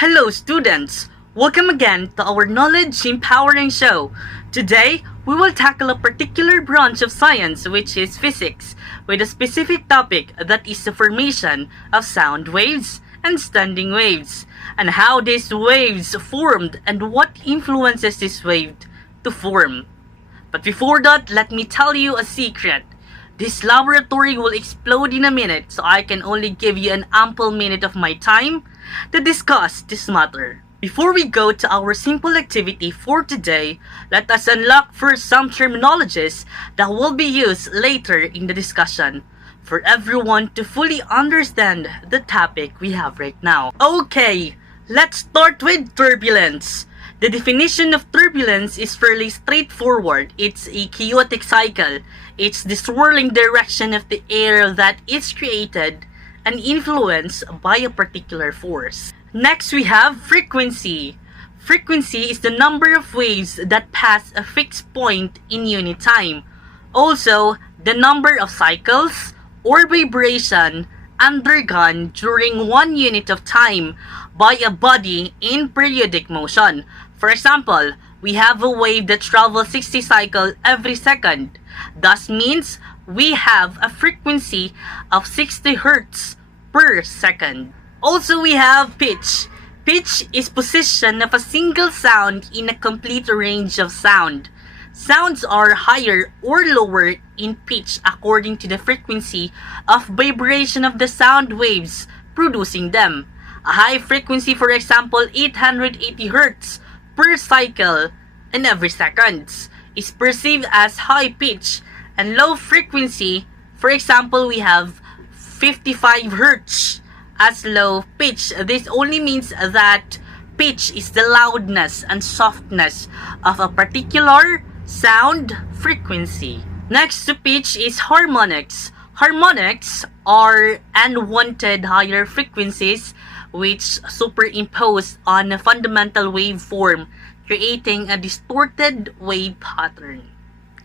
Hello students! Welcome again to our Knowledge Empowering Show. Today, we will tackle a particular branch of science which is physics, with a specific topic that is the formation of sound waves and standing waves, and how these waves formed and what influences this wave to form. But before that, let me tell you a secret. This laboratory will explode in a minute, so I can only give you an ample minute of my time to discuss this matter. Before we go to our simple activity for today, let us unlock first some terminologies that will be used later in the discussion for everyone to fully understand the topic we have right now. Okay, let's start with turbulence. The definition of turbulence is fairly straightforward. It's a chaotic cycle. It's the swirling direction of the air that is created and influenced by a particular force. Next, we have frequency. Frequency is the number of waves that pass a fixed point in unit time. Also, the number of cycles or vibration undergone during 1 unit of time by a body in periodic motion. For example, we have a wave that travels 60 cycles every second. Thus means we have a frequency of 60 Hz per second. Also, we have pitch. Pitch is position of a single sound in a complete range of sound. Sounds are higher or lower in pitch according to the frequency of vibration of the sound waves producing them. A high frequency, for example, 880 Hz per cycle in every second, is perceived as high pitch, and low frequency, for example, we have 55 Hz as low pitch. This only means that pitch is the loudness and softness of a particular sound frequency. Next to pitch is harmonics. Harmonics are unwanted higher frequencies which superimpose on a fundamental waveform, creating a distorted wave pattern.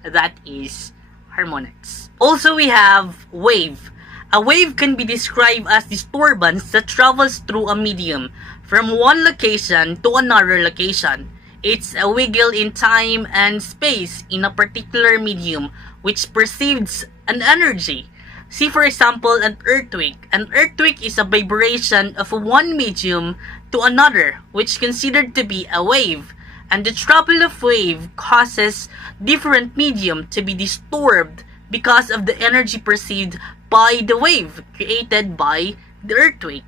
That is harmonics. Also, we have wave. A wave can be described as disturbance that travels through a medium from one location to another location. It's a wiggle in time and space in a particular medium which perceives an energy. See, for example, an earthquake. An earthquake is a vibration of one medium to another, which is considered to be a wave. And the travel of wave causes different medium to be disturbed because of the energy perceived by the wave created by the earthquake.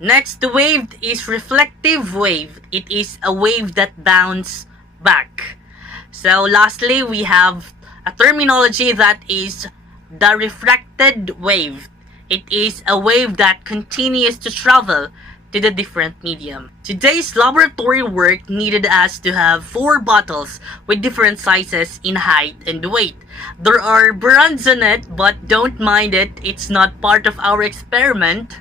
Next, the wave is reflective wave. It is a wave that bounces back. So lastly, we have a terminology that is the refracted wave. It is a wave that continues to travel to the different medium. Today's laboratory work needed us to have 4 bottles with different sizes in height and weight. There are brands on it, but don't mind it, it's not part of our experiment.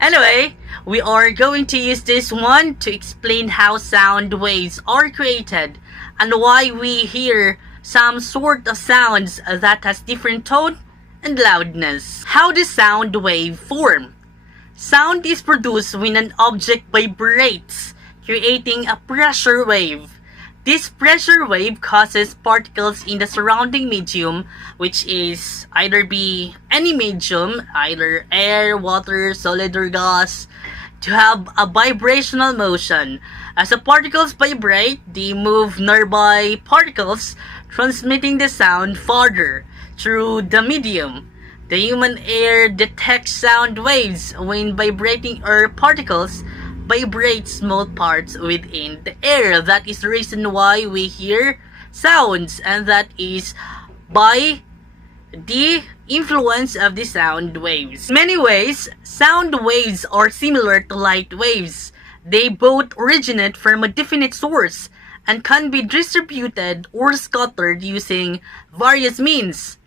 Anyway, we are going to use this one to explain how sound waves are created and why we hear some sort of sounds that has different tone and loudness. How does sound wave form? Sound is produced when an object vibrates, creating a pressure wave. This pressure wave causes particles in the surrounding medium, which is either be any medium, either air, water, solid, or gas, to have a vibrational motion. As the particles vibrate, they move nearby particles, transmitting the sound farther through the medium. The human ear detects sound waves when vibrating air particles vibrate small parts within the air. That is the reason why we hear sounds, and that is by the influence of the sound waves. In many ways, sound waves are similar to light waves. They both originate from a definite source and can be distributed or scattered using various means.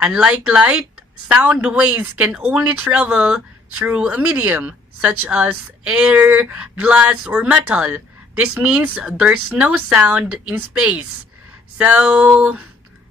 Unlike light, sound waves can only travel through a medium, such as air, glass, or metal. This means there's no sound in space. So,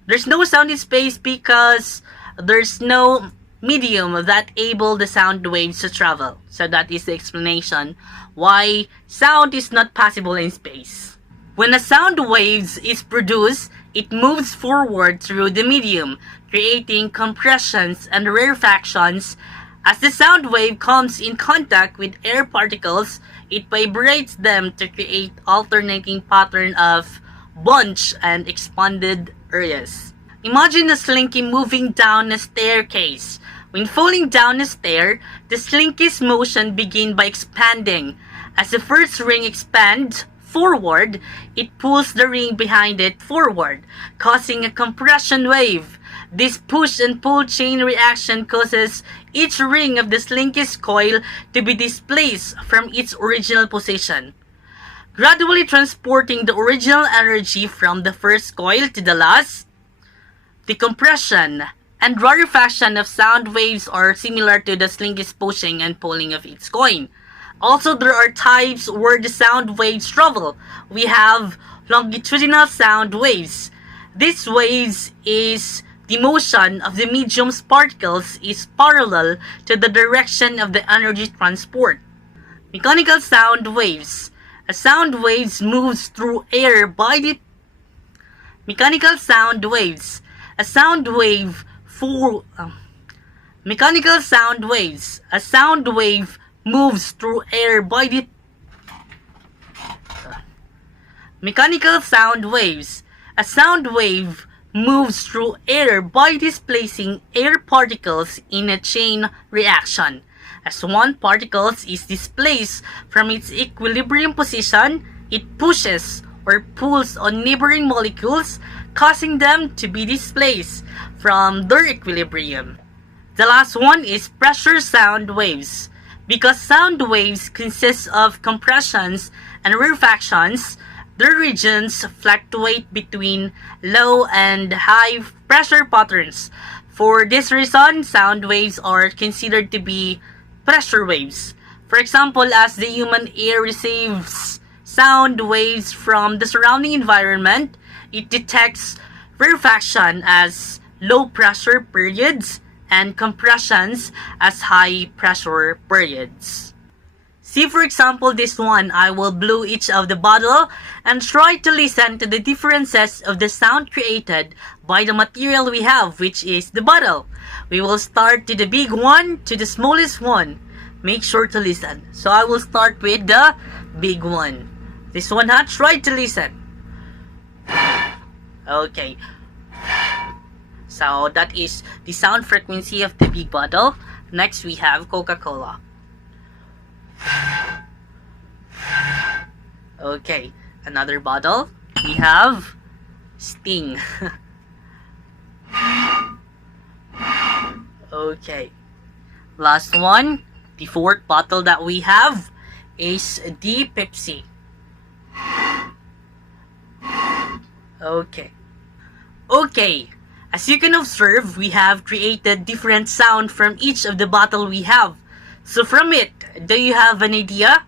there's no sound in space because there's no medium that able the sound waves to travel. So that is the explanation why sound is not possible in space. When a sound wave is produced, it moves forward through the medium, creating compressions and rarefactions. As the sound wave comes in contact with air particles, it vibrates them to create alternating pattern of bunch and expanded areas. Imagine a slinky moving down a staircase. When falling down a stair, the slinky's motion begins by expanding. As the first ring expands forward, it pulls the ring behind it forward, causing a compression wave. This push and pull chain reaction causes each ring of the slinky's coil to be displaced from its original position, gradually transporting the original energy from the first coil to the last. The compression and rarefaction of sound waves are similar to the slinky's pushing and pulling of its coin. Also, there are types where the sound waves travel. We have longitudinal sound waves. These waves is the motion of the medium's particles is parallel to the direction of the energy transport. Mechanical sound waves. A sound waves moves through air by the mechanical sound waves. A sound wave for mechanical sound waves. A sound wave moves through air by the mechanical sound waves. A sound wave moves through air by displacing air particles in a chain reaction. As one particle is displaced from its equilibrium position, it pushes or pulls on neighboring molecules, causing them to be displaced from their equilibrium. The last one is pressure sound waves. Because sound waves consist of compressions and rarefactions, their regions fluctuate between low and high pressure patterns. For this reason, sound waves are considered to be pressure waves. For example, as the human ear receives sound waves from the surrounding environment, it detects rarefaction as low pressure periods and compressions as high pressure periods. See for example this one. I will blow each of the bottle and try to listen to the differences of the sound created by the material we have, which is the bottle. We will start to the big one to the smallest one. Make sure to listen. So I will start with the big one. This one, try to listen. Okay. So that is the sound frequency of the big bottle. Next we have Coca-Cola. Okay, another bottle. We have Sting. Okay. Last one, the fourth bottle that we have is the Pepsi. Okay. As you can observe, we have created different sound from each of the bottle we have. So from it, do you have an idea?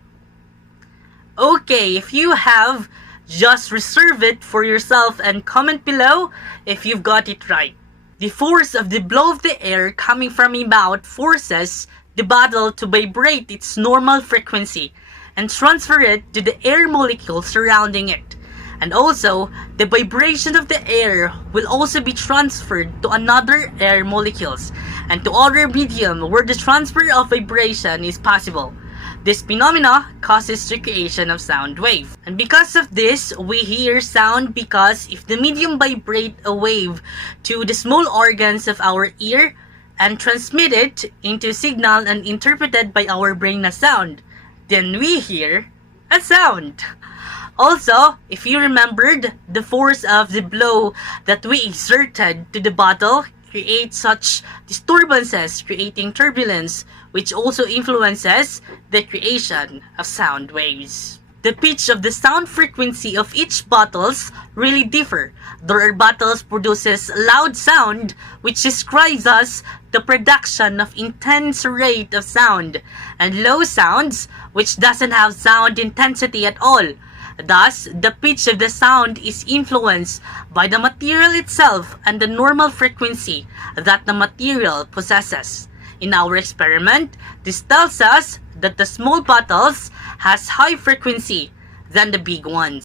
Okay, if you have, just reserve it for yourself and comment below if you've got it right. The force of the blow of the air coming from your mouth forces the bottle to vibrate its normal frequency and transfer it to the air molecules surrounding it. And also, the vibration of the air will also be transferred to another air molecules and to other medium where the transfer of vibration is possible. This phenomena causes the creation of sound wave. And because of this, we hear sound because if the medium vibrate a wave to the small organs of our ear and transmit it into signal and interpreted by our brain as sound, then we hear a sound. Also, if you remembered, the force of the blow that we exerted to the bottle creates such disturbances, creating turbulence, which also influences the creation of sound waves. The pitch of the sound frequency of each bottles really differ. There are bottles produces loud sound, which describes us the production of intense rate of sound, and low sounds, which doesn't have sound intensity at all. Thus, the pitch of the sound is influenced by the material itself and the normal frequency that the material possesses. In our experiment, this tells us that the small bottles has high frequency than the big ones.